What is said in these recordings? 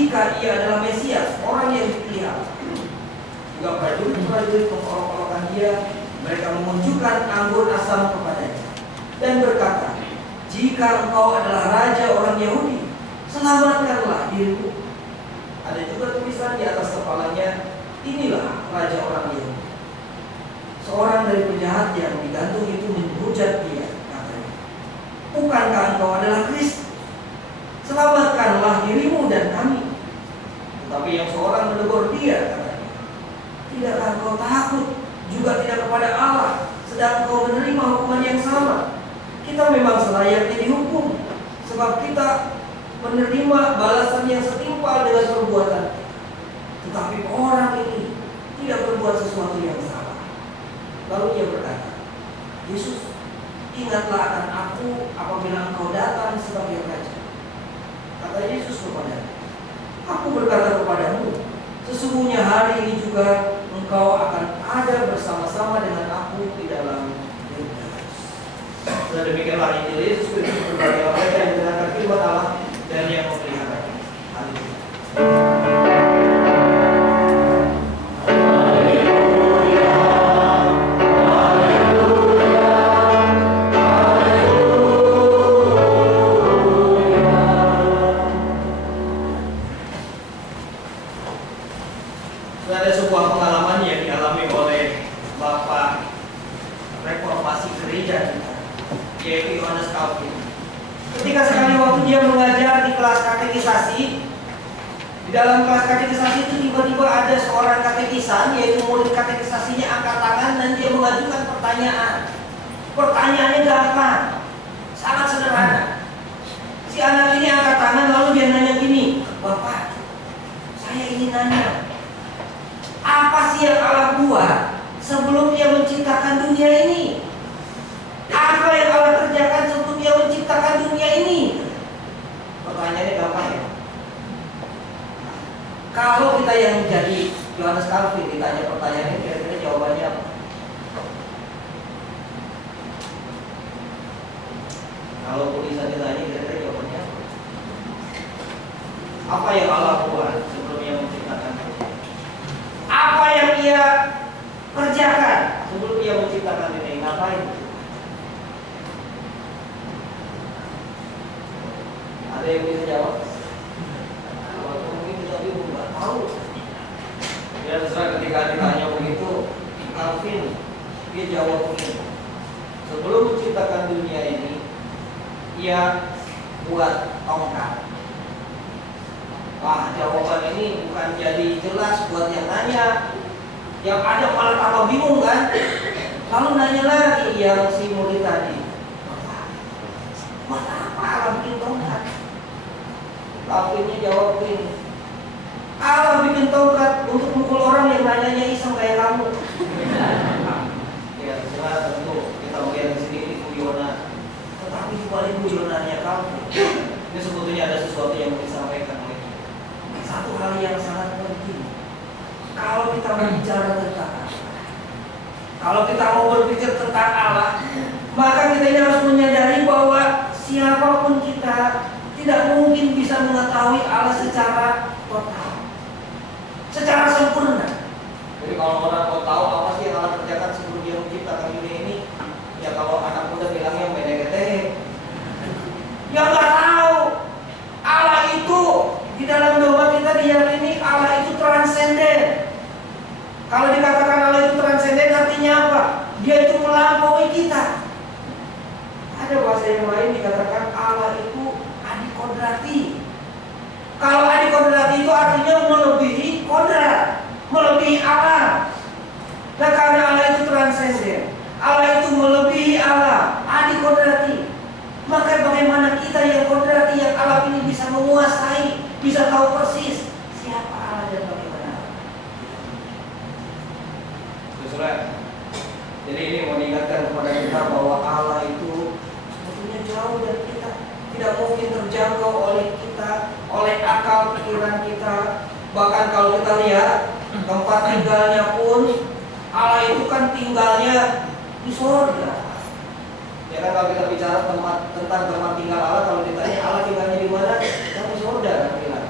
jika ia adalah Mesias, orang yang dipilih. Juga prajurit-prajurit mengolok-olokkan dia. Mereka menunjukkan anggur asam kepadanya dan berkata, jika engkau adalah raja orang Yahudi, selamatkanlah dirimu. Ada juga tulisan di atas kepalanya, inilah raja orang Yahudi. Seorang dari penjahat yang digantung itu menghujat dia, katanya, bukankah engkau adalah Kristus? Selamatkanlah dirimu dan kami. Tetapi yang seorang menegur dia, katanya, tidakkah engkau takut juga tidak kepada Allah, sedang engkau menerima hukuman yang sama? Kita memang selayaknya dihukum, sebab kita menerima balasan yang setimpal dengan perbuatan kita. Tetapi orang ini tidak berbuat sesuatu yang salah. Lalu ia berkata, Yesus, ingatlah akan aku apabila engkau datang sebagai raja. Kata Yesus kepadanya, aku berkata kepadamu, sesungguhnya hari ini juga engkau akan ada bersama-sama dengan aku di dalam surga. Sudah demikianlah Injil Yesus Kristus kepada mereka yang mendengarkan firman Allah dan yang memeliharanya. Haleluya. Ada sebuah pengalaman yang dialami oleh Bapak Reformasi Gereja kita, yaitu Yohanes Calvin. Ketika sekali waktu dia mengajar di kelas katekisasi, di dalam kelas katekisasi itu tiba-tiba ada seorang katekisan, yaitu murid katekisasinya angkat tangan dan dia mengajukan pertanyaan. Pertanyaannya gampang, sangat sederhana. Si anak ini angkat tangan lalu dia nanya gini, Bapak, saya ingin nanya, apa sih yang Allah buat sebelum dia menciptakan dunia ini? Apa yang Allah kerjakan sebelum dia menciptakan dunia ini? Pertanyaannya gampang ya. Kalau kita yang menjadi Yohanes Calvin ditanya pertanyaan ini, kira-kira jawabannya apa? Kalau tulisan ditanya, kira-kira jawabannya apa? Apa yang Allah buat sebelum dia menciptakan dunia? Apa yang ia kerjakan sebelum dia menciptakan dunia ini? Ngapain? Ada yang bisa jawab? Kalau mungkin kita bingung, nggak tahu. Ya terserah, ketika ditanya begitu, Calvin dia jawab begini, sebelum menciptakan dunia ini, ia buat tongkat. Wah, jawaban ini bukan jadi jelas buat yang nanya. Yang ada malah tambah bingung kan? Lalu nanya lagi yang si murid tadi, buat apa Allah bikin tongkat? Calvinnya jawab begini, Allah bikin tongkat untuk mukul orang yang nanyanya iseng kayak kamu. Ya, setelah tentu kita melihat di sini ini guyonan. Tetapi di balik guyonannya Calvin, ini sebetulnya ada sesuatu yang mau disampaikan oleh kita. Satu hal yang sangat penting. Kalau kita berbicara tentang Allah, kalau kita mau berpikir tentang Allah, maka kita ini harus menyadari bahwa siapapun kita tidak mungkin bisa mengetahui Allah secara total, secara sempurna. Jadi kalau orang mau tahu apa sih yang Allah kerjakan sebelum dia menciptakan dunia ini, ya kalau anak muda bilangnya menegete, ya nggak tahu. Allah itu di dalam doa kita diyakini Allah itu transenden. Kalau dikatakan Allah itu transenden artinya apa? Dia itu melampaui kita. Ada bahasa yang lain dikatakan Allah itu adikodrati. Kalau adikodrati itu artinya melebihi kodrat, melebihi Allah. Nah, karena Allah itu transenden, Allah itu melebihi Allah, adikodrati. Maka bagaimana kita yang kodrati, yang Allah ini bisa menguasai, bisa tahu persis siapa Allah dan bagaimana Allah. Saudara, jadi ini mau diingatkan kepada kita bahwa Allah itu sebetulnya jauh dari kita, tidak mungkin terjangkau oleh kita, oleh akal pikiran kita. Bahkan kalau kita lihat tempat tinggalnya pun, Allah itu kan tinggalnya di surga. Ya kan, kalau kita bicara tentang tempat tinggal Allah, kalau ditanya Allah tinggalnya di mana, kan di surga kan bilang.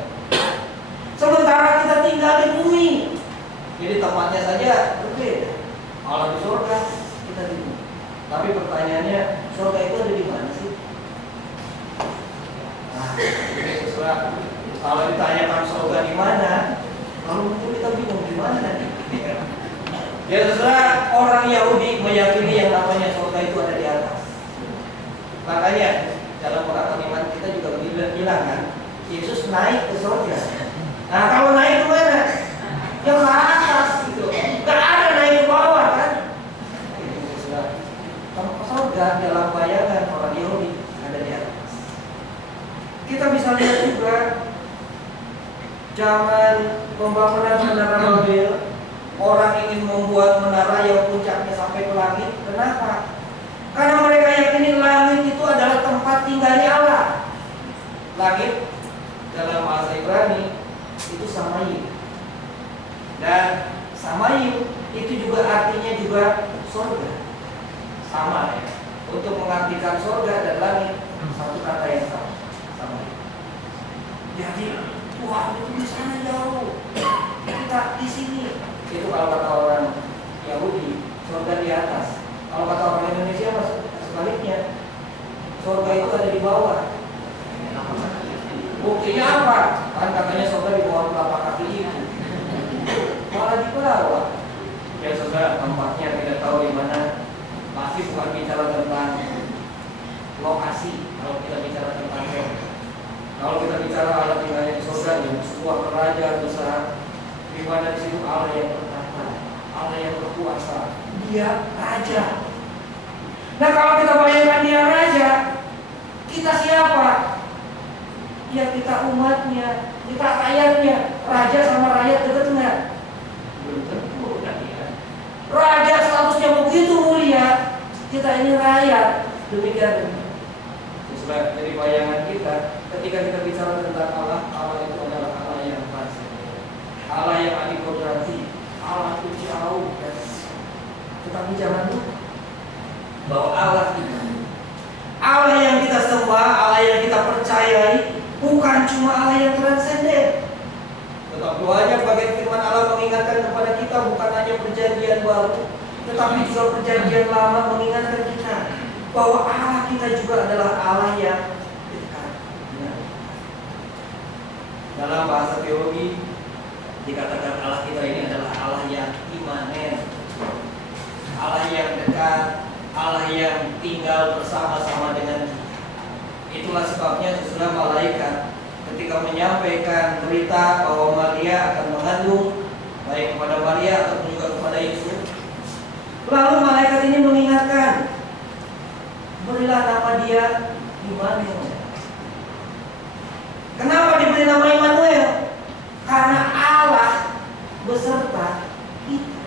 Saudara, kalau ditanyakan surga di mana, lalu mungkin kita bingung di mana nanti. Ya saudara, orang Yahudi meyakini yang namanya surga itu ada di atas. Makanya dalam Quran iman kita juga bilang kan, Yesus naik ke surga. Nah kalau naik ke mana? Yang ke atas gitu. Gak ada naik ke bawah kan? Kalau ke surga dalam bayangan orang Yahudi ada di atas. Kita bisa lihat juga zaman pembangunan menara Babel, orang ingin membuat menara yang puncaknya sampai ke langit. Kenapa? Karena mereka yakini langit itu adalah tempat tinggalnya Allah. Langit dalam bahasa Ibrani itu samayim. Dan samayim itu juga artinya juga surga. Sama ya. Untuk mengartikan surga dan langit satu kata yang sama. Samayim. Jadi Tuhan itu di sana jauh. Kita di sini. Itu kalau kata orang Yahudi, surga di atas. Kalau kata orang Indonesia sebaliknya, surga itu ada di bawah. Buktinya apa? Kan katanya surga di bawah telapak kaki itu. Malah di bawah. Ya saudara, tempatnya tidak tahu di mana. Masih bukan bicara tentang lokasi. Kalau kita bicara tentang surga. Kalau kita bicara Allah tinggalnya di surga, ya sebuah kerajaan besar. Di mana di situ Allah yang bertata, Allah yang berkuasa. Dia raja. Nah kalau kita bayangkan dia raja, kita siapa? Ya kita umatnya, kita rakyatnya. Raja sama rakyat dekat enggak? Belum tentu kan ya. Raja statusnya begitu mulia, kita ini rakyat. Demikian. Jadi bayangan kita, ketika kita bicara tentang Allah, Allah itu adalah Allah yang transenden, Allah yang adikodrati, Allah itu jauh. Tetapi jangan lupa bahwa Allah itu, Allah yang kita sembah, Allah yang kita percayai, bukan cuma Allah yang transenden. Tetapi banyak bagian firman Allah mengingatkan kepada kita bukan hanya perjanjian baru, tetapi juga perjanjian lama mengingatkan kita bahwa Allah kita juga adalah Allah yang dekat. Dalam bahasa teologi dikatakan Allah kita ini adalah Allah yang imanen, Allah yang dekat, Allah yang tinggal bersama-sama dengan kita. Itulah sebabnya sesudah malaikat ketika menyampaikan berita bahwa Maria akan mengandung, baik kepada Maria ataupun juga kepada Yesus, lalu malaikat ini mengingatkan, berilah nama dia Immanuel. Kenapa diberi nama Immanuel? Karena Allah beserta kita.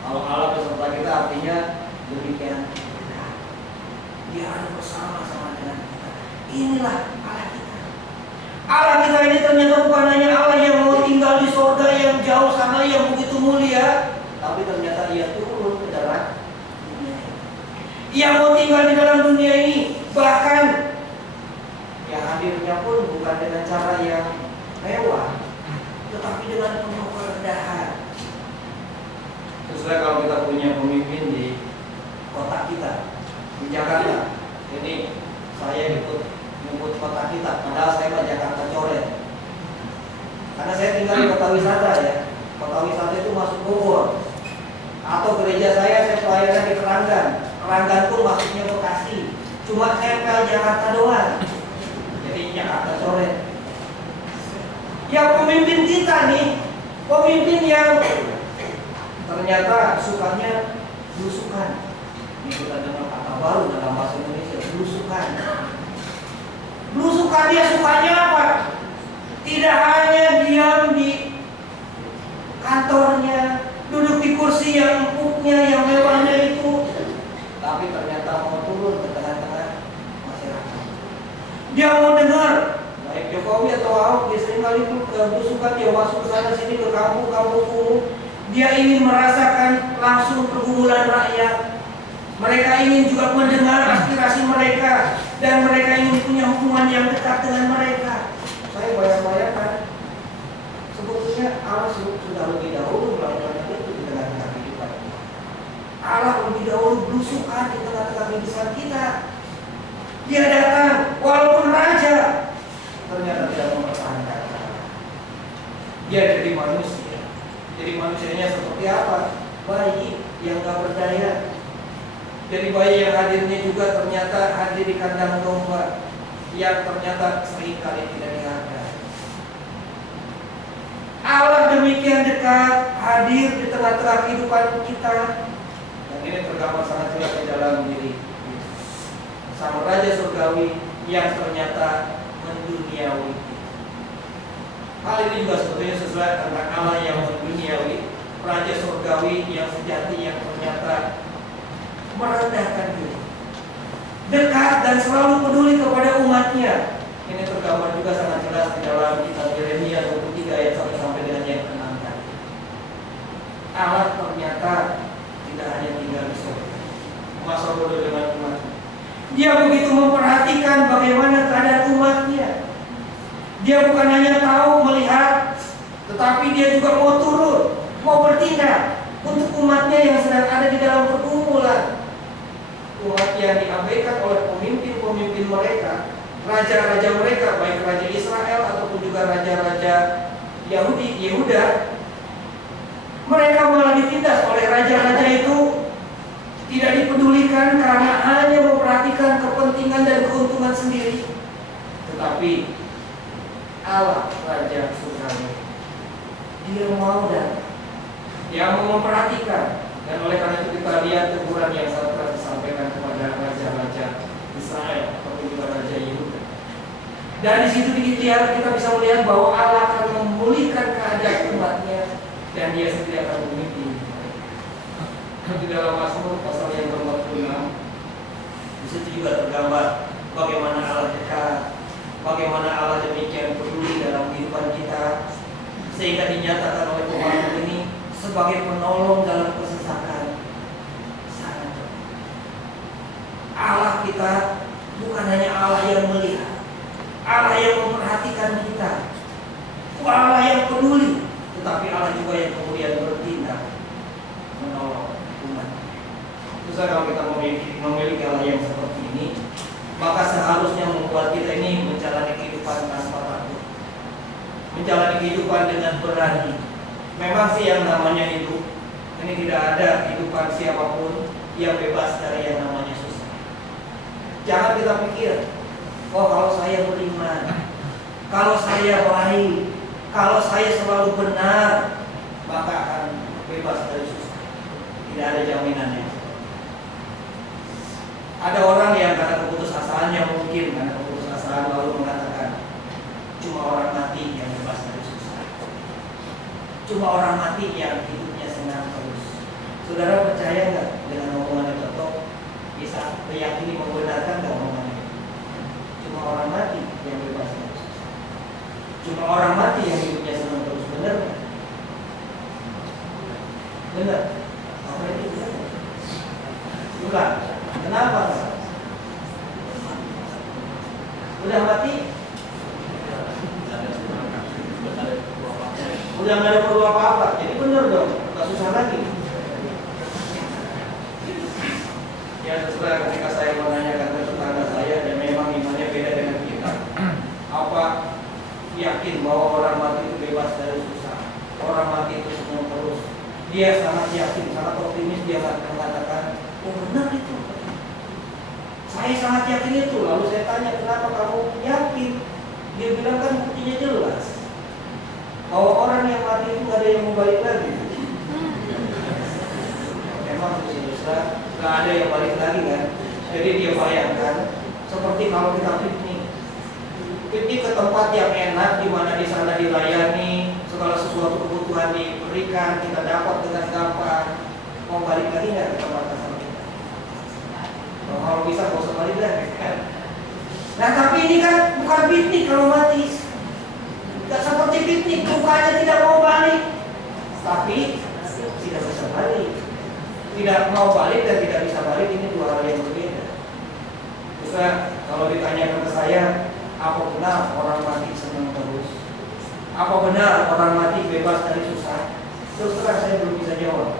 Kalau Allah beserta kita artinya demikian. Dia ada bersama-sama dengan kita. Inilah Allah kita. Allah kita ini ternyata bukan hanya Allah yang mau tinggal di surga yang jauh sana yang begitu mulia, tapi ternyata Ia turun ke dalam dunia ini. Ia mau tinggal di dalam dunia ini, bahkan yang hadirnya pun bukan dengan cara yang mewah, tetapi dengan penuh kerendahan. Sesuai kalau kita punya pemimpin di kota kita, di Jakarta, ini saya ikut menyebut kota kita, padahal saya ke Jakarta Coret. Karena saya tinggal di kota wisata ya, kota wisata itu masuk Bogor. Atau gereja saya pelayanan di Keranggan, Keranggan pun masuknya Bekasi. Cuma nempel Jakarta doang. Jadi Jakarta Coret. Yang pemimpin kita nih, pemimpin yang ternyata sukanya belusukan. Ini kita dengar kata baru dalam bahasa Indonesia, belusukan. Belusukan dia sukanya apa? Tidak hanya diam di kantornya, duduk di kursi yang empuknya, yang mewahnya itu, tapi ternyata mau turun ke tengah-tengah masyarakat. Dia mau dengar, baik Jokowi atau Ahok, dia sering kali belusukan, dia masuk ke sana sini ke kampung-kampung kumuh. Dia ingin merasakan langsung pergumulan rakyat. Mereka ingin juga mendengar aspirasi mereka, dan mereka ingin punya hubungan yang dekat dengan mereka. Saya bayang-bayangkan, sebetulnya Allah sudah lebih dahulu melakukan itu di tengah-tengah kehidupan kita. Allah lebih dahulu belusukan di tengah-tengah kehidupan kita. Dia datang, walaupun raja, ternyata Dia jadi manusia. Jadi manusianya seperti apa? Bayi yang gak berdaya. Jadi bayi yang hadirnya juga ternyata hadir di kandang domba, yang ternyata seringkali tidak dihargai. Allah demikian dekat hadir di tengah-tengah kehidupan kita. Dan ini tergambar sangat jelas di dalam diri sang Raja Surgawi yang ternyata menduniawi. Hal ini juga sebetulnya sesuai tentang Allah yang menduniawi, Raja Surgawi yang sejati yang ternyata merendahkan diri, dekat dan selalu peduli kepada umatnya. Ini tergambar juga sangat jelas di dalam kitab Yeremia 23 ayat 1 sampai dengan yang ke-6 tadi. Allah ternyata tidak hanya tinggal di surga, masa bodoh dengan umatnya. Dia begitu memperhatikan bagaimana keadaan umatnya. Dia bukan hanya tahu, melihat, tetapi dia juga mau turun, mau bertindak untuk umatnya yang sedang ada di dalam pergumulan. Umat yang diabaikan oleh pemimpin-pemimpin mereka, raja-raja mereka, baik raja Israel ataupun juga raja-raja Yehuda, mereka malah ditindas oleh raja-raja itu, tidak dipedulikan karena hanya memperhatikan kepentingan dan keuntungan sendiri. Tetapi Allah Raja Surgawi, Dia mau dan Dia mau memperhatikan. Dan oleh karena itu kita lihat teguran yang sangat keras disampaikan kepada raja-raja Israel ataupun juga raja Yehuda. Dan di situ kita bisa melihat bahwa Allah akan memulihkan keadaan umatnya dan Dia sendiri akan memimpin. Di dalam Mazmur pasal yang ke-46, di situ juga tergambar bagaimana Allah dekat, bagaimana Allah demikian peduli dalam kehidupan kita, sehingga dinyatakan oleh pemazmur ini sebagai penolong dalam kesesakan. Sangat Allah kita bukan hanya Allah yang melihat, Allah yang memperhatikan kita, Allah yang peduli, tetapi Allah juga yang kemudian bertindak menolong umat. Terus kalau kita memiliki Allah yang seperti ini, maka seharusnya membuat kita ini menjalani kehidupan tanpa takut, menjalani kehidupan dengan berani. Memang sih yang namanya hidup ini tidak ada kehidupan siapapun yang bebas dari yang namanya susah. Jangan kita pikir, oh kalau saya beriman, kalau saya baik, kalau saya selalu benar, maka akan bebas dari susah. Tidak ada jaminannya. Ada orang yang karena keputusasaannya mungkin karena keputusasaan lalu mengatakan cuma orang mati yang bebas dari susah, cuma orang mati yang hidupnya senang terus. Saudara percaya nggak dengan omongan itu? Atau bisa meyakini membenarkan nggak omongan itu? Cuma orang mati yang bebas dari susah, cuma orang mati yang hidupnya senang terus. Benar nggak? Benar. Apa itu benar? Bukan. Kenapa? Udah mati? Udah nggak ada perlu apa-apa. Jadi benar dong, nggak susah lagi. Ya sesuai ketika saya menanyakan ke tetangga saya dan memang imannya beda dengan kita. Apa yakin bahwa orang mati itu bebas dari susah? Orang mati itu senang terus. Dia sangat yakin, sangat optimis. Dia mengatakan, oh benar itu. Saya sangat yakin itu. Lalu saya tanya, kenapa kamu yakin? Dia bilang kan buktinya jelas bahwa orang yang mati itu gak ada yang mau balik lagi. Memang dosa gak ada yang balik lagi kan. Jadi dia bayangkan seperti kalau kita piknik ke tempat yang enak, di mana di sana dilayani, segala sesuatu kebutuhan diberikan, kita dapat dengan gampang. Mau balik lagi nggak ke tempat asal kita? Kalau bisa gak usah balik lagi kan. Nah tapi ini kan bukan piknik kalau mati. Tidak seperti piknik, bukannya tidak mau balik, tapi tidak bisa balik. Tidak mau balik dan tidak bisa balik, ini dua hal yang berbeda. Bisa kalau ditanyakan ke saya, apa benar orang mati senang terus? Apa benar orang mati bebas dari susah? Terus terang saya belum bisa jawab.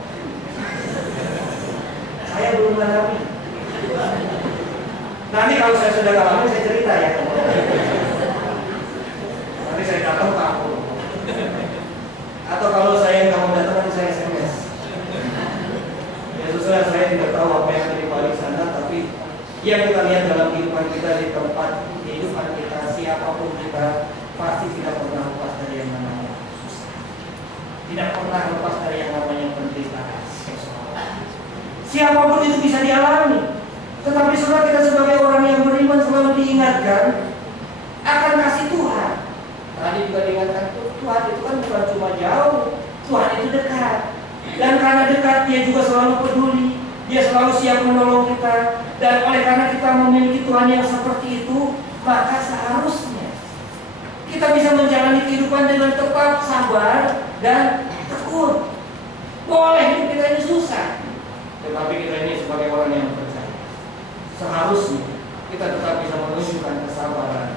Saya belum mengalami. Nanti kalau saya sudah alami saya cerita ya. Nanti saya datang ke aku. Yang kita lihat dalam kehidupan kita, di tempat kehidupan kita, siapapun kita pasti tidak pernah lepas dari yang namanya susah. Tidak pernah lepas dari yang namanya penderitaan. Siapapun itu bisa dialami. Tetapi saudara, kita sebagai orang yang beriman selalu diingatkan akan kasih Tuhan. Tadi juga diingatkan, Tuhan itu kan bukan cuma jauh, Tuhan itu dekat. Dan karena dekat, Dia juga selalu peduli. Dia selalu siap menolong kita. Dan oleh karena kita memiliki Tuhan yang seperti itu, maka seharusnya kita bisa menjalani kehidupan dengan tetap sabar dan tekun. Boleh hidup kita ini susah, tetapi kita ini sebagai orang yang percaya, seharusnya kita tetap bisa menunjukkan kesabaran.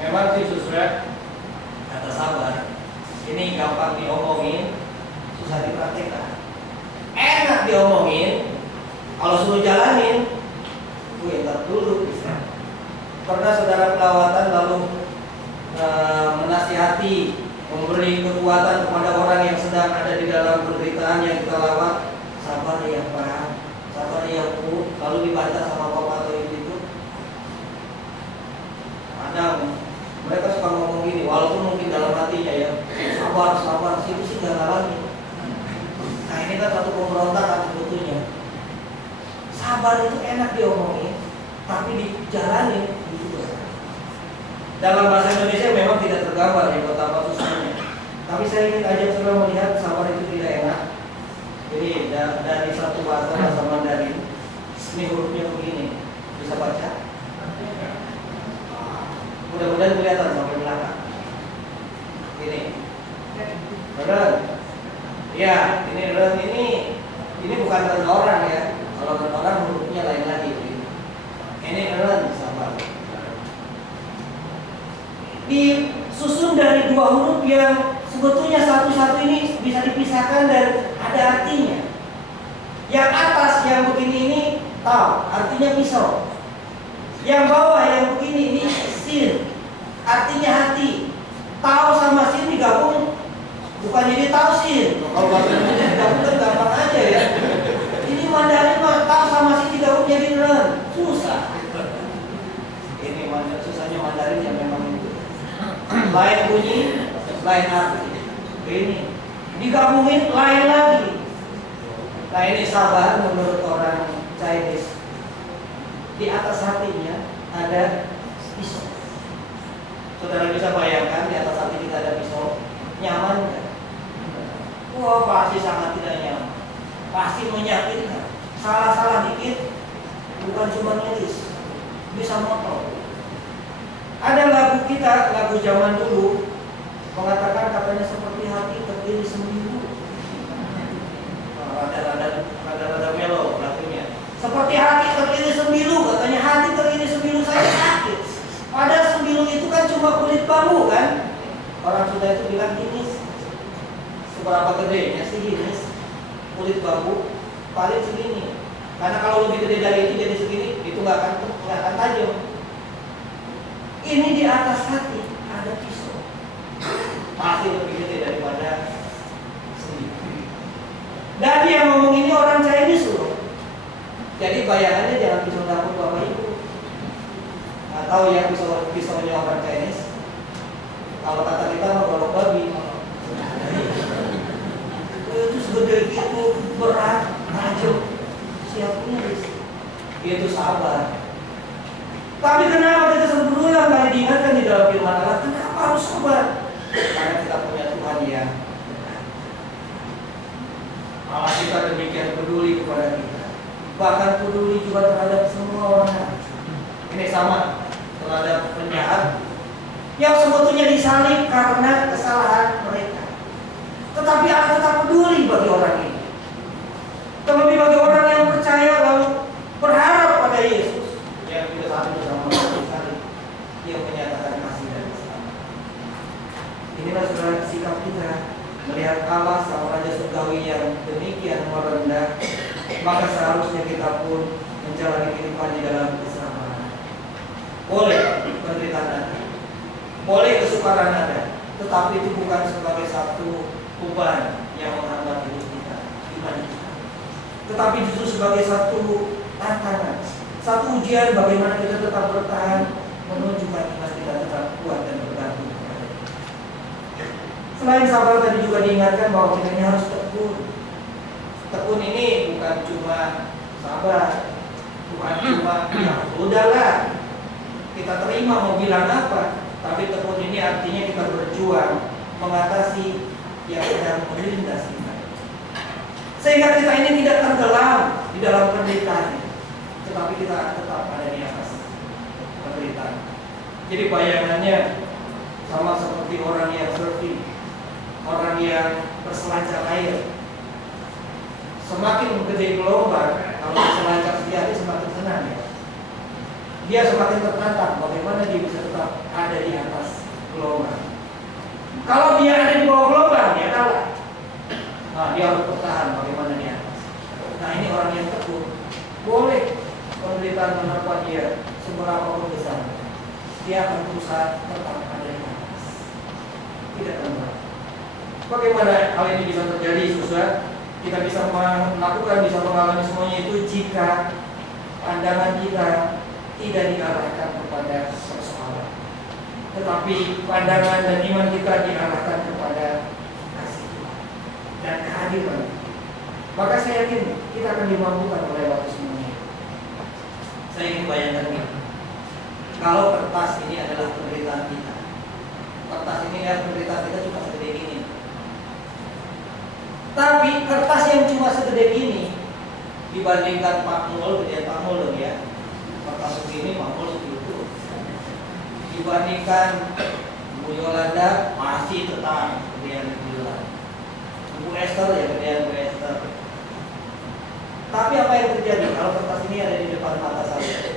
Memang sih saudara, kata sabar ini gampang diomongin, susah dipraktikkan. Enak diomongin, kalau suruh jalanin, ntar dulu bisa. Pernah saudara pelawatan lalu menasihati, memberi kekuatan kepada orang yang sedang ada di dalam penderitaan yang kita lawat. Sabar ya Pak, sabar ya Bu. Lalu dibantah sama bapak atau ibu itu. Ada mereka suka ngomong gini, walaupun mungkin dalam hatinya ya, sabar, situ sih gak ngalamin. Nah ini kan satu pemberontakan sebetulnya. Sabar itu enak diomongin, tapi dijalanin itu susah. Dalam bahasa Indonesia memang tidak tergambar ya betapa susahnya. Tapi saya ingin ajak saudara melihat sabar itu tidak enak. Jadi dari satu bahasa Mandarin, ini hurufnya begini, bisa baca? Mudah-mudahan kelihatan sampai belakang. Ini, ren. Ya, ini ren ini bukan ren orang ya. Kalau ren orang hurufnya lain lagi. Ini ren sabar. Disusun dari dua huruf yang sebetulnya satu-satu ini bisa dipisahkan dan ada artinya. Yang atas yang begini ini tahu, artinya pisau. Yang bawah yang begini ini sin, artinya hati. Tahu sama sin digabung bukan jadi tausin. Kalau bahasa Indonesia digabung kan gampang aja ya. Ini Mandarin mah tahu sama sin digabung jadi ren, susah. Ini Mandarin, susahnya Mandarin yang memang itu. Lain bunyi, lain arti. Ini digabungin lain lagi. Nah ini sabar menurut orang Chinese. Di atas hatinya ada pisau. Saudara bisa bayangkan di atas hati kita ada pisau, nyaman nggak? Wah pasti sangat tidak nyaman, pasti menyakitkan. Salah-salah dikit, bukan cuma nyaris, bisa motong. Ada lagu kita, lagu zaman dulu, mengatakan katanya seperti hati terdiri seminggu. Rada-rada melo lagunya. Seperti hati terdiri sembilu, katanya hati terdiri sembilu saja sakit. Padahal sembilu itu kan cuma kulit bambu kan. Orang Sunda itu bilang ini seberapa gedenya sih ini kulit bambu, paling segini. Karena kalau lebih gede dari itu jadi segini, itu nggak akan tajam. Ini di atas hati ada pisau, pasti lebih gede daripada sembilu. Dan yang ngomong ini orang Chinese loh. Jadi bayangannya jangan pisau dapur bapak ibu. Nggak tahu ya pisaunya orang Chinese. Kalau kata kita mau golok babi. Itu segede gitu, berat, tajam. Siapnya itu sabar. Tapi kenapa kita berulang kali diingatkan di dalam firman Allah? Kenapa harus sabar? Karena kita punya Tuhan yang Allah kita demikian peduli kepada kita. Bahkan peduli juga terhadap semua orang. Ini sama terhadap penjahat yang sebetulnya disalib karena kesalahan mereka. Tetapi Allah tetap peduli bagi orang ini. Terlebih bagi orang yang percaya lalu berharap pada Yesus yang tidak salib bersama salib, yang menyatakan kasih dan keselamatan. Inilah saudara sikap kita melihat Allah sang Raja Surgawi yang demikian merendah. Maka seharusnya kita pun menjalani kehidupan di dalam keselamatan. Boleh penderitaan ada, boleh kesukaran ada, tetapi itu bukan sebagai satu beban yang menghambat hidup kita, iman kita. tetapi justru sebagai satu tantangan, satu ujian bagaimana kita tetap bertahan, menunjukkan iman kita tetap kuat dan bergantung kepada Dia. Selain sabar, tadi juga diingatkan bahwa kita ini harus tekun. Tekun ini bukan cuma sabar, bukan cuma ya udahlah kita terima mau bilang apa, tapi tekun ini artinya kita berjuang mengatasi yang sedang melindas kita, sehingga kita ini tidak tenggelam di dalam penderitaan, tetapi kita tetap ada di atas penderitaan. Jadi bayangannya sama seperti orang yang surfing, orang yang berselancar air. Semakin gede gelombang, kalau berselancar setiap hari semakin senang ya. Dia semakin tertantang bagaimana dia bisa tetap ada di atas gelombang. Kalau dia ada di bawah gelombang, dia kalah. Nah, dia harus bertahan bagaimana di atas. Nah, ini orang yang tekun. Boleh penderitaan menerpa dia seberapa pun besar, dia akan berusaha tetap ada di atas, tidak tenggelam. Bagaimana hal ini bisa terjadi, saudara? Kita bisa melakukan, bisa mengalami semuanya itu jika pandangan kita tidak diarahkan kepada persoalan, tetapi pandangan dan iman kita diarahkan kepada kasih Tuhan dan kehadiran. Maka saya yakin kita akan dimampukan melewati semuanya. Saya ingin bayangkan ini, kalau kertas ini adalah penderitaan kita, kertas ini adalah penderitaan kita cuma segede ini. Tapi kertas yang cuma segede ini dibandingkan Pak Mul, gedean Pak Mul ya, kertas segini Pak Mul segitu. Dibandingkan Bu Yolanda masih tetap gedean Bu Yolanda. Bu Esther ya gedean Bu Esther. Tapi apa yang terjadi kalau kertas ini ada di depan mata saya?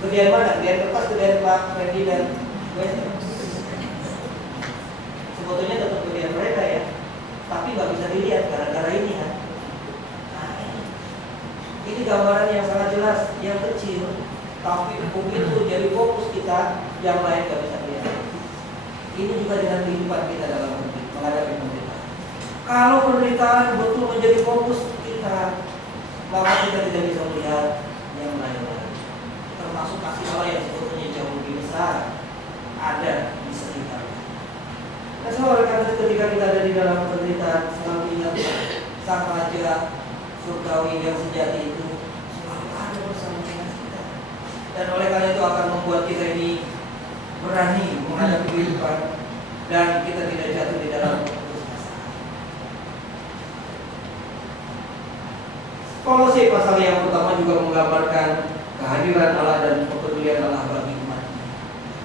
Gedean mana? Gedean kertas, gedean Pak Freddy dan Bu Esther. Sebetulnya tetap gedean mereka ya, tapi nggak bisa dilihat gara-gara ini kan. Nah, ini gambaran yang sangat jelas, yang kecil, tapi begitu jadi fokus kita, yang lain nggak bisa lihat. Ini juga dengan kehidupan kita dalam menghadapi penderitaan. Kalau penderitaan betul menjadi fokus kita, maka kita tidak bisa melihat yang lain-lain, termasuk kasih Allah yang sebetulnya jauh lebih besar ada di sekitar. Nah, oleh karena itu ketika kita ada di dalam penderitaan, selalu ingat Sang Raja surgawi yang sejati itu selalu ada bersama dengan kita. Dan oleh karena itu akan membuat kita ini berani menghadapi kehidupan dan kita tidak jatuh di dalam putus asa. Kolose pasal yang pertama juga menggambarkan kehadiran Allah dan kepedulian Allah bagi umat.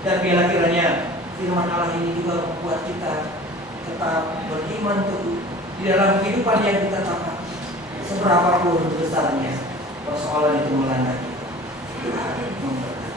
Dan biarlah kiranya firman Allah ini juga membuat kita tetap beriman teguh di dalam kehidupan yang kita tangkap, seberapapun besarnya persoalan itu melanda kita. Tuhan memberkati.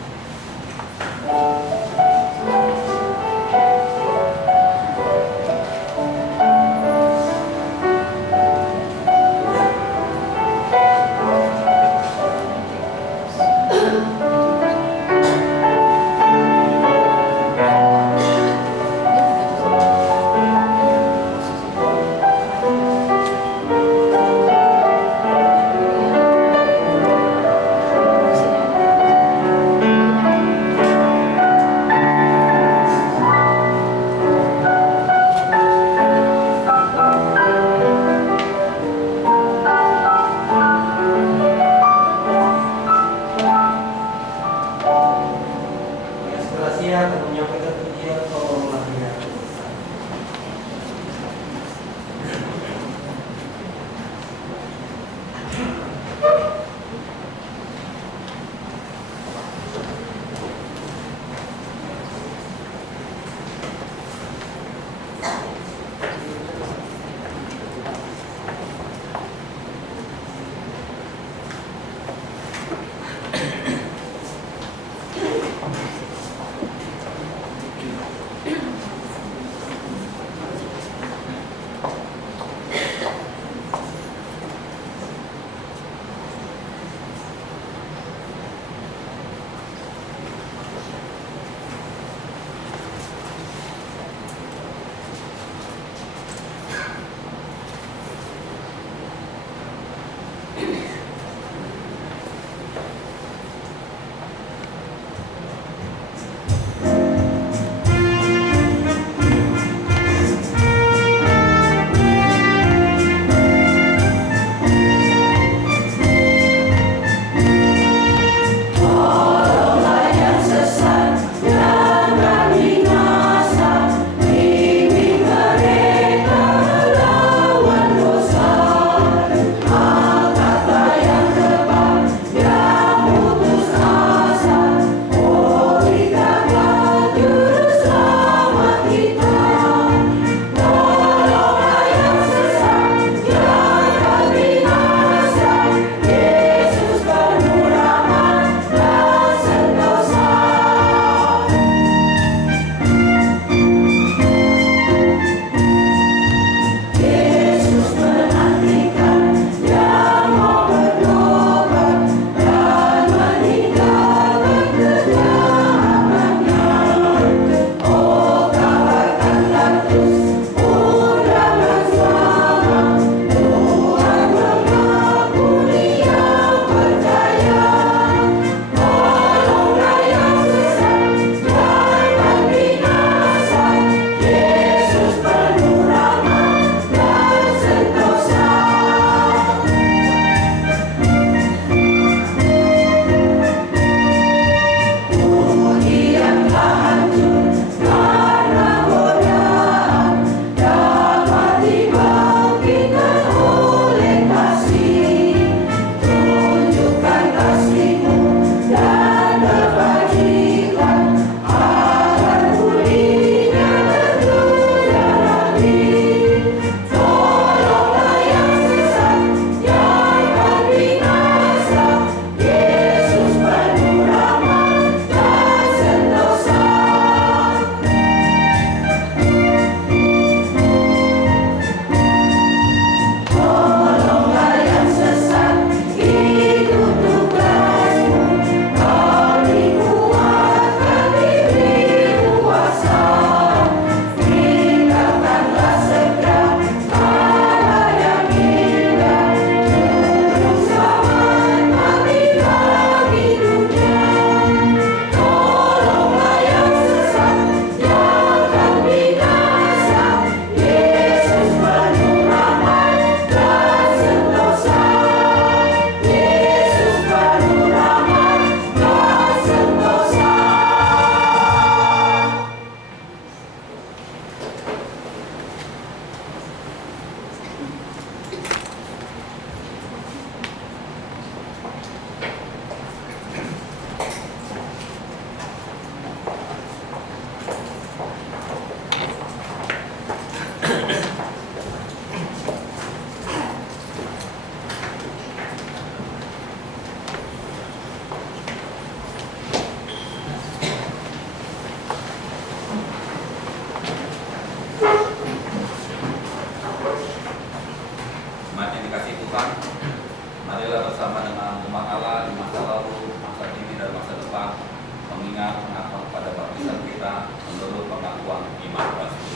menurut pengakuan iman rasmi.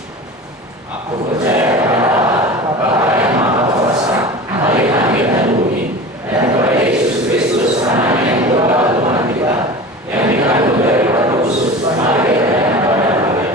Aku percaya kepada Bapa yang Maha Kuasa, Hari langit dan bumi, dan kepada Yesus Kristus, Anak yang tunggal Tuhan kita, yang dikandung dari Roh Kudus, Maria dan pada Maria,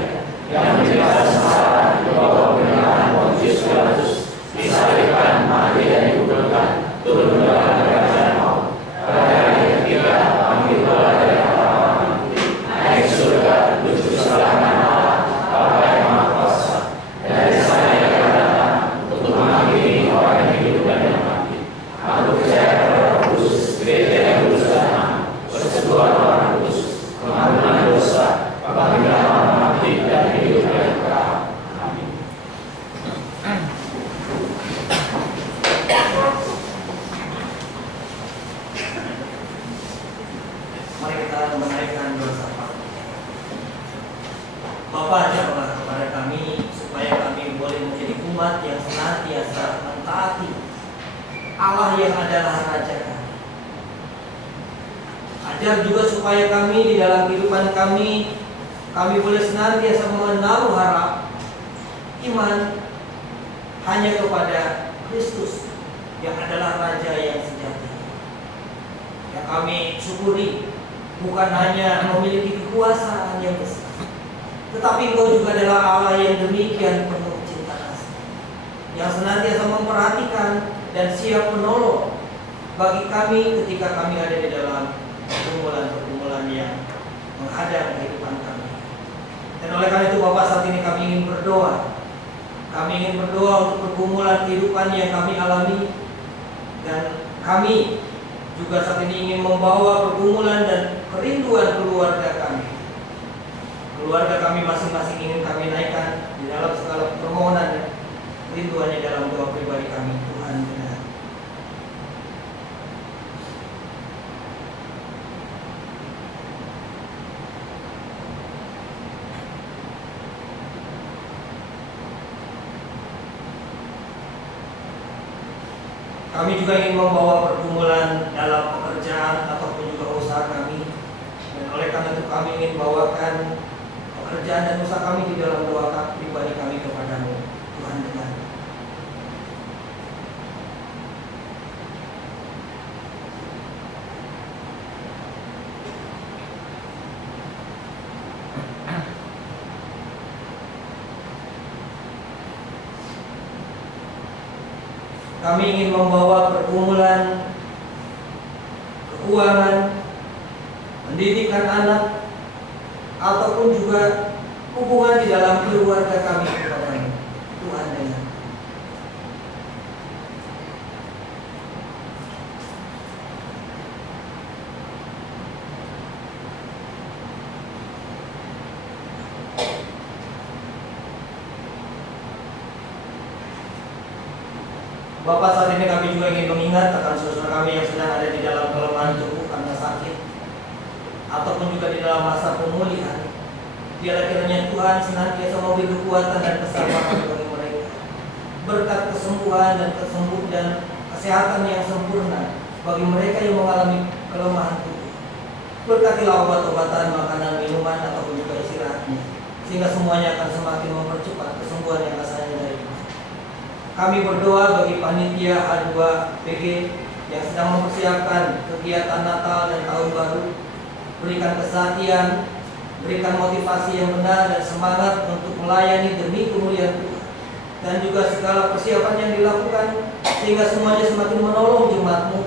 yang menderita sengsara di bawah pemerintahan Pontius Pilatus, disalibkan, mati dan dikuburkan, turun ke dalam kerajaan maut. Pada hari ketiga, bangkit pula dari orang-orang mati, naik ke surga, duduk di sebelah kanan Allah, Bapa yang Maha Kuasa. Dari sana ia akan datang untuk mengakhiri orang yang hidup dan yang mati. Aku percaya kepada Roh Kudus, gereja yang kudus dan am, persekutuan orang kudus, pengampunan dosa, kebangkitan orang mati dan hidup yang kekal. Amin. Mari kita menaikkan dosa. Bapa, ajarlah kepada kami supaya kami boleh menjadi umat yang senantiasa mentaati Allah yang adalah Raja kami. Ajar juga supaya kami di dalam kehidupan kami boleh senantiasa menaruh harap iman hanya kepada Kristus yang adalah Raja yang sejati. Yang kami syukuri bukan hanya memiliki kekuasaan yang besar, tetapi Engkau juga adalah Allah yang demikian penuh cinta kasih, yang senantiasa memperhatikan dan siap menolong bagi kami ketika kami ada di dalam pergumulan-pergumulan yang menghadang kehidupan kami. Dan oleh karena itu Bapak, saat ini kami ingin berdoa. Kami ingin berdoa untuk pergumulan kehidupan yang kami alami, dan kami juga saat ini ingin membawa pergumulan dan kerinduan keluarga kami. Keluarga kami masing-masing ingin kami naikkan di dalam segala permohonan dan kerinduannya dalam doa pribadi kami. Tuhan benar. Kami juga ingin membawa pergumulan dalam pekerjaan ataupun juga usaha kami. Dan oleh karena itu kami ingin bawakan pekerjaan dan usaha kami di dalam doa pribadi kami kepadamu. Tuhan dengar. Kami ingin membawa pergumulan keuangan, pendidikan anak, ataupun juga hubungan di dalam keluarga kami kepadamu. Tuhan dengar. Bapak, saat ini kami juga ingin mengingat akan saudara kami yang sedang ada di dalam kelemahan tubuh karena sakit, ataupun juga di dalam masa pemulihan. Biarlah kiranya Tuhan senantiasa memberi kekuatan dan kesabaran bagi mereka, berkat kesembuhan dan kesehatan yang sempurna bagi mereka yang mengalami kelemahan tubuh. Berkatilah obat-obatan, makanan, minuman, ataupun juga istirahatnya, sehingga semuanya akan semakin mempercepat kesembuhan yang asalnya dari Tuhan. Kami berdoa bagi panitia H2PG yang sedang mempersiapkan kegiatan Natal dan Tahun Baru. Berikan kesehatan, berikan motivasi yang benar dan semangat untuk melayani demi kemuliaan Tuhan, dan juga segala persiapan yang dilakukan sehingga semuanya semakin menolong jemaat-Mu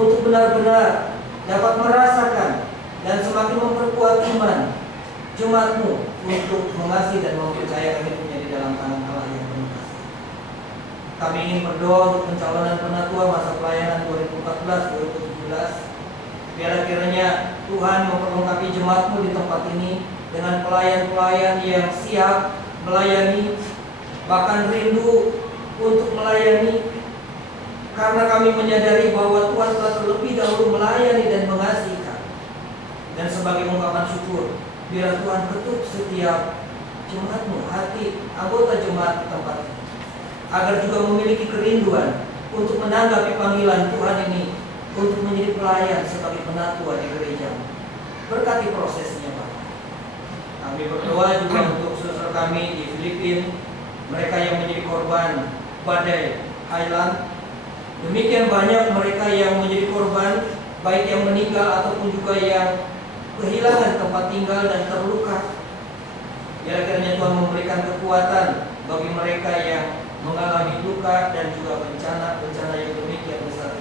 untuk benar-benar dapat merasakan dan semakin memperkuat iman jemaat-Mu untuk mengasihi dan mempercayakan hidupnya di dalam tangan Allah yang penuh kasih. Kami ingin berdoa untuk pencalonan penatua masa pelayanan 2014-2017. Biarlah kiranya Tuhan memperlengkapi jemaat-Mu di tempat ini dengan pelayan-pelayan yang siap melayani, bahkan rindu untuk melayani, karena kami menyadari bahwa Tuhan telah terlebih dahulu melayani dan mengasihi kami. Dan sebagai ungkapan syukur, biarlah Tuhan ketuk setiap jemaat-Mu, hati anggota jemaat di tempat ini, agar juga memiliki kerinduan untuk menanggapi panggilan Tuhan ini untuk menjadi pelayan sebagai penatua di gereja. Berkati prosesnya, Bapak. Kami berdoa juga untuk saudara kami di Filipina, mereka yang menjadi korban badai Highland. Demikian banyak mereka yang menjadi korban, baik yang meninggal ataupun juga yang kehilangan tempat tinggal dan terluka. Biarlah kiranya Tuhan memberikan kekuatan bagi mereka yang mengalami luka dan juga bencana yang demikian besar.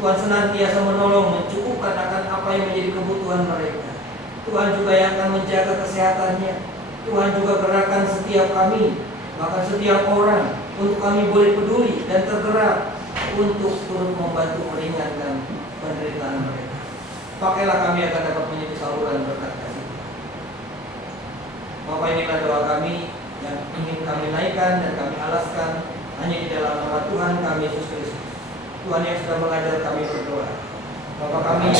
Tuhan senantiasa menolong, mencukupkan akan apa yang menjadi kebutuhan mereka. Tuhan juga yang akan menjaga kesehatannya. Tuhan juga gerakan setiap kami, bahkan setiap orang, untuk kami boleh peduli dan tergerak untuk turut membantu meringankan penderitaan mereka. Pakailah kami akan dapat menjadi saluran berkat kasih. Bapak, inilah doa kami yang ingin kami naikkan dan kami alaskan hanya di dalam nama Tuhan kami Yesus Kristus. Tuhan yang sudah mengajar kami berdoa. Bapa kami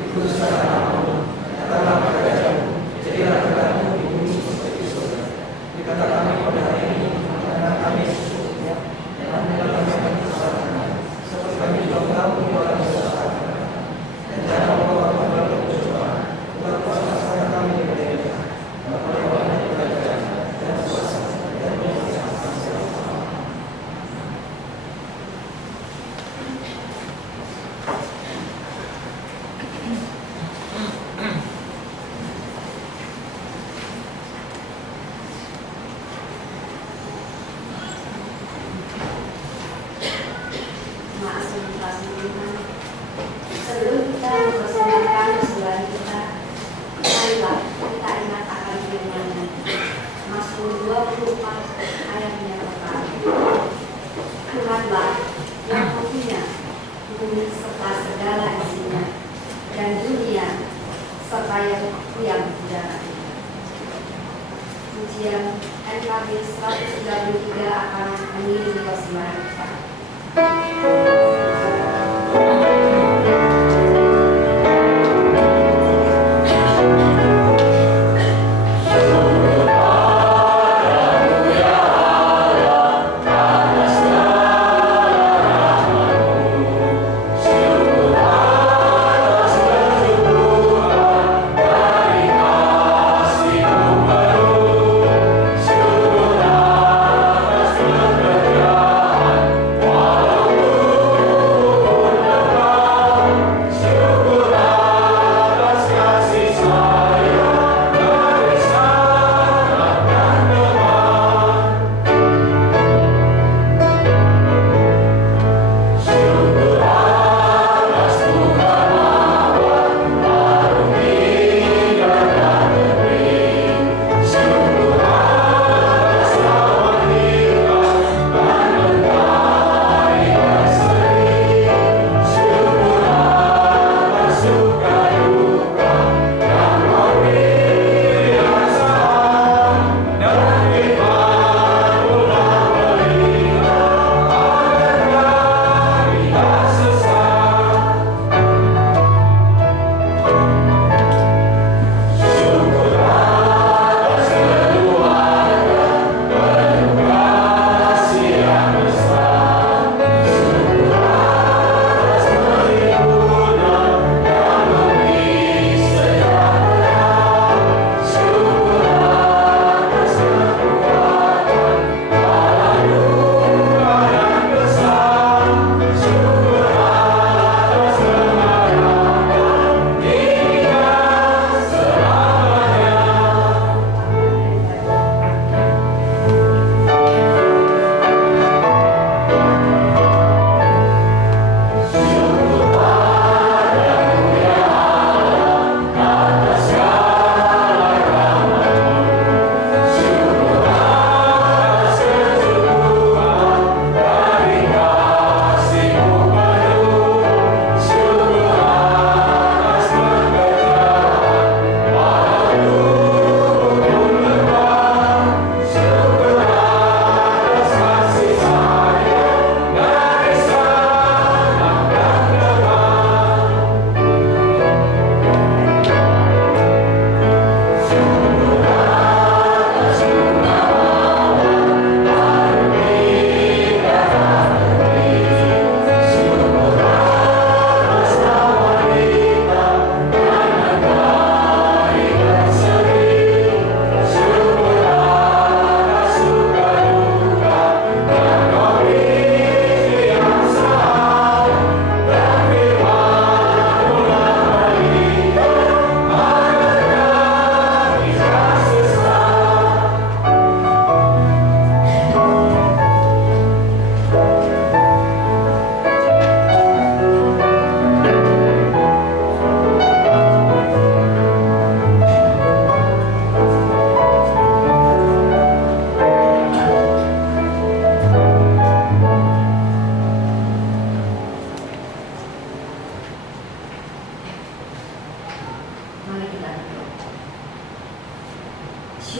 dikuduskanlah namamu, datanglah kerajaanmu, jadilah kehendakmu di bumi seperti di surga. Berikanlah kami pada hari ini makanan kami secukupnya, dan ampunilah kami akan kesalahan kami, seperti kami juga mengampuni orang yang bersalah kepada kami. Dan jangan membawa kami dalam pencobaan, tetapi selamatkanlah kami dari jahat. Sebelum kita mempersembahkan kesembahan kita, marilah kita ingat akan firman-Nya. Mazmur 24 ayat yang pertama. Tuhanlah yang mempunyai bumi serta segala isinya, dan dunia serta yang di dalamnya. Pujian NKB 193 akan mengiringi persembahan kita. Walau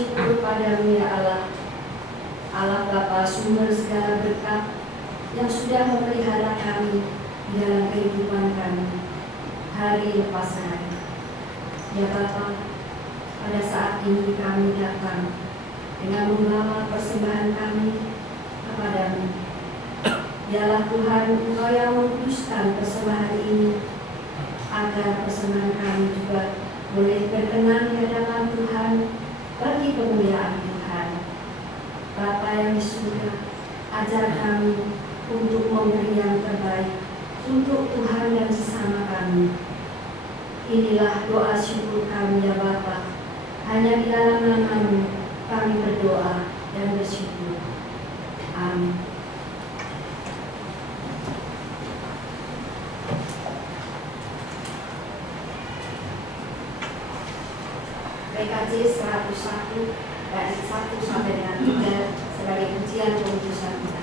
syukur padamu ya Allah, Allah Bapa sumber segala berkat yang sudah memelihara kami di dalam kehidupan kami hari lepas hari. Ya Bapa, pada saat ini kami datang dengan membawa persembahan kami kepadamu. Yalah Tuhan, Engkau yang mengkuduskan persembahan ini, agar persembahan kami juga boleh berkenan di hadapan Tuhan bagi kemuliaan Tuhan. Bapa yang di surga, ajar kami untuk memberi yang terbaik untuk Tuhan dan sesama kami. Inilah doa syukur kami ya Bapa. Hanya di dalam nama-Mu kami berdoa dan bersyukur. Amin. PKJ 101 ayat 1 sampai dengan 3 sebagai pujian pemutusan kita.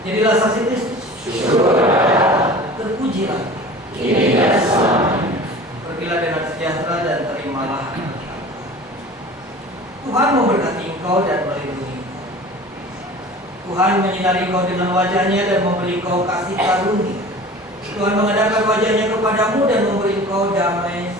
Jadilah saksi Kristus. Terpujilah. Pergilah dengan sejahtera dan terimalah. Tuhan memberkati engkau dan melindungi. Tuhan menyinari engkau dengan wajahnya dan memberi engkau kasih karunia. Tuhan menghadapkan wajahnya kepadamu dan memberi engkau damai